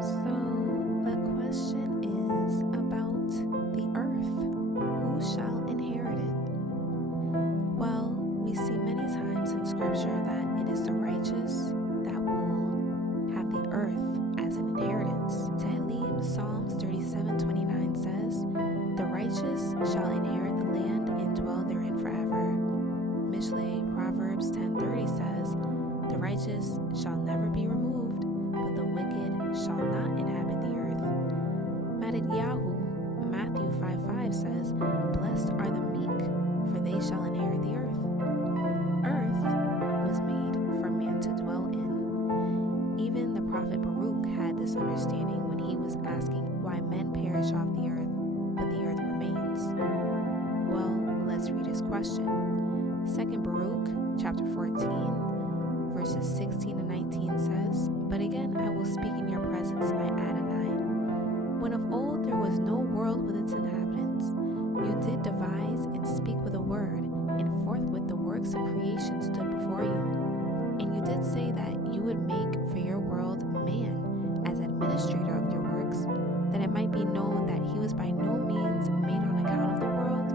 So the question is about the earth. Who shall inherit it? Well, we see many times in scripture that it is the righteous that will have the earth as an inheritance. Tehillim, Psalms 37:29 says, "The righteous shall inherit the land and dwell therein forever." Mishlei, Proverbs 10:30 says, "The righteous shall never be removed, but the wicked shall not inhabit the earth." Yahu, Matthew 5:5 says, "Blessed are the meek, for they shall inherit the earth." Earth was made for man to dwell in. Even the prophet Baruch had this understanding when he was asking why men perish off the earth, but the earth remains. Well, let's read his question. 2 Baruch chapter 14, verses 16 and 19 says, "But again I will speak in your presence, my Adonai. When of old there was no world with its inhabitants, you did devise and speak with a word, and forthwith the works of creation stood before you. And you did say that you would make for your world man as administrator of your works, that it might be known that he was by no means made on account of the world,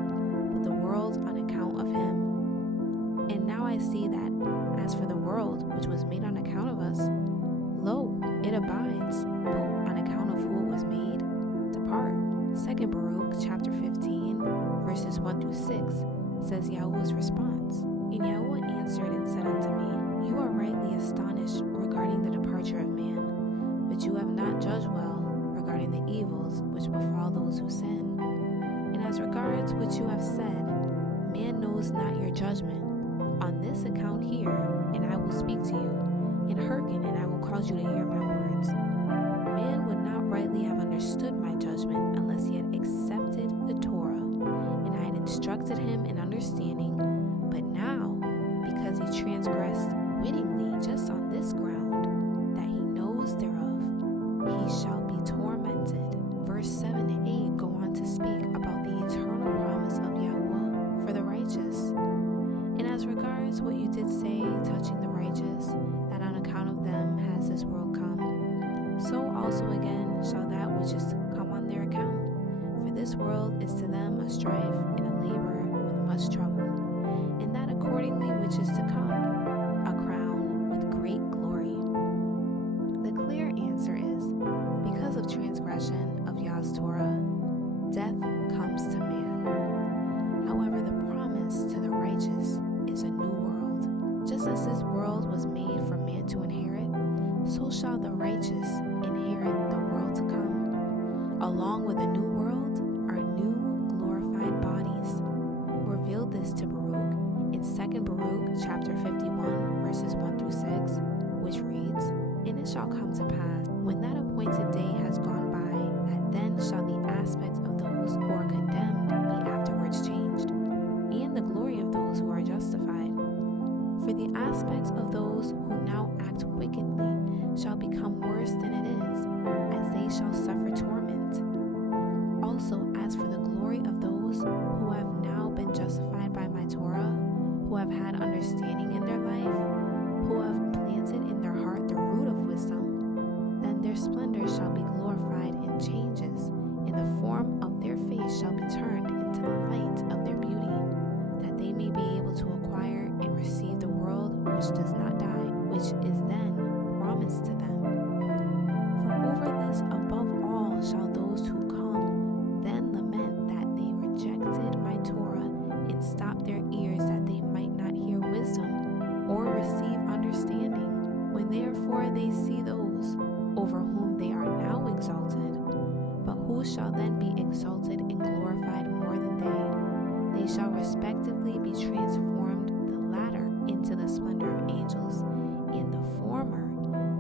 but the world on account of him. And now I see that, as for the world which was made on account of us, lo, it abides, but on account of who it was made, depart." 2 Baruch chapter 15, verses 1 through 6 says Yahweh's response. "And Yahweh answered and said unto me, You are rightly astonished regarding the departure of man, but you have not judged well regarding the evils which befall those who sin. And as regards which you have said, man knows not your judgment. On this account hear, and I will speak to you, and hearken, and I will cause you to hear my words. Man would not rightly have understood my judgment unless he had accepted the Torah, and I had instructed him in understanding. But now, because he transgressed wittingly just on this ground, that he knows thereof, he shall be tormented." Verse 7 to 8 go on to speak about the eternal promise of Yahweh for the righteous. "And as regards what you did say touching the righteous, that on account of them has this world come, so also again shall that which is to come on their account. For this world is to them a strife and a labor with much trouble, and that accordingly which is to come, a crown with great glory." The clear answer is, because of transgression of Yah's Torah, death comes to man. However, the promise to the righteous is a new world. Just as this world was made for man to inherit, so shall the righteous inherit the world to come. Along with the new world are new glorified bodies. Revealed this to Baruch in 2 Baruch chapter 51, verses 1 through 6, which reads, "And it shall come to pass, when that appointed day has gone by, that then shall the aspect of those who are condemned be afterwards changed, and the glory of those who are justified. For the aspects of those who now act wickedly shall become worse than it is, as they shall suffer torment. Also, as for the glory of those who have now been justified by my Torah, who have had understanding in their life, who have planted in their heart the root of wisdom, then their splendor shall be glorified in changes, and the form of their face shall be turned into the light of their beauty, that they may be able to acquire and receive the world which does not die, which is then promised to them. For over this above all shall those who come then lament that they rejected my Torah and stopped their ears that they might not hear wisdom or receive understanding, when therefore they see those over whom they are now exalted. But who shall then be exalted and glorified more than they? They shall respectively be transformed, the latter into the splendor of angels, and the former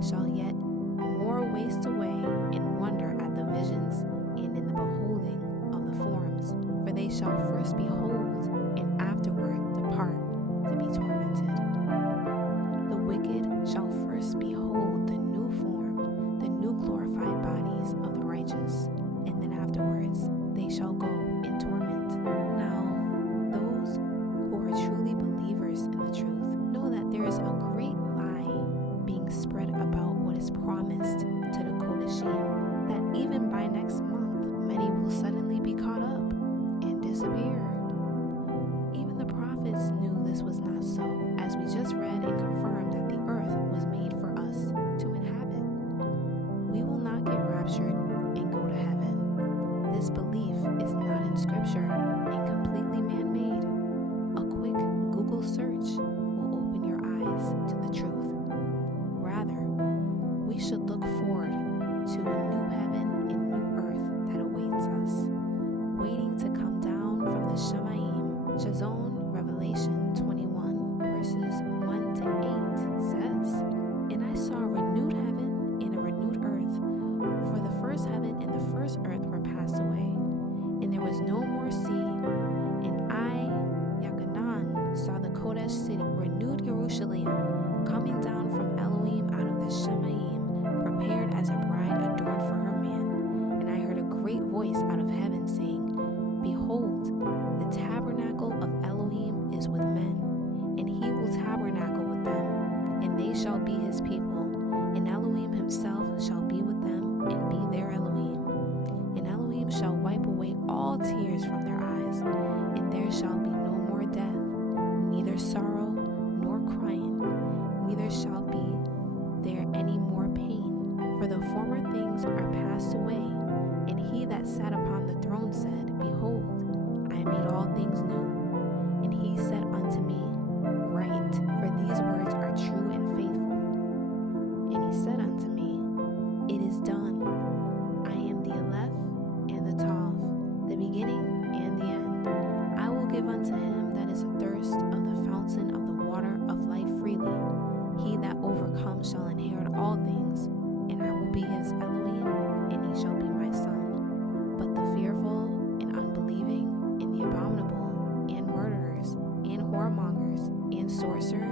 shall yet more waste away in wonder at the visions and in the beholding of the forms. For they shall first behold, and afterward depart to be tormented. The wicked shall first behold the new form, the new glorified bodies of the righteous, and then afterwards they shall go in torment. Now, those who are truly believers in the truth know that there is a great lie being spread about what is promised to the Kodashim to a new heaven and new earth that awaits us, waiting to come down from the Shemayim. Shazon, Revelation 21, verses 1 to 8 says, "And I saw a renewed heaven and a renewed earth, for the first heaven and the first earth were passed away, and there was no more sea. And I, Yakanan, saw the Kodesh city, renewed Jerusalem, coming down from Elohim out of the Shemayim, prepared as a bride adorned for her man. And I heard a great voice out of heaven saying, Behold, the tabernacle of Elohim is with men, and he will tabernacle with them, and they shall be his people, and Elohim himself shall be with them, and be their Elohim. And Elohim shall wipe away all tears from their eyes, and there shall be no more death, neither sorrow nor crying, neither shall be there any more pain, for the former things are passed away. And he that sat upon the throne said, Behold, I made all things new. And he said unto me, Write, for these words are true and faithful. And he said unto me, It is done. I am the Aleph and the Tav, the beginning and the end. I will give unto him that is athirst of the fountain of the water of life freely. He that overcomes shall inherit all things, and I will be his Elohim, and he shall be my son. But the fearful and unbelieving and the abominable and murderers and whoremongers and sorcerers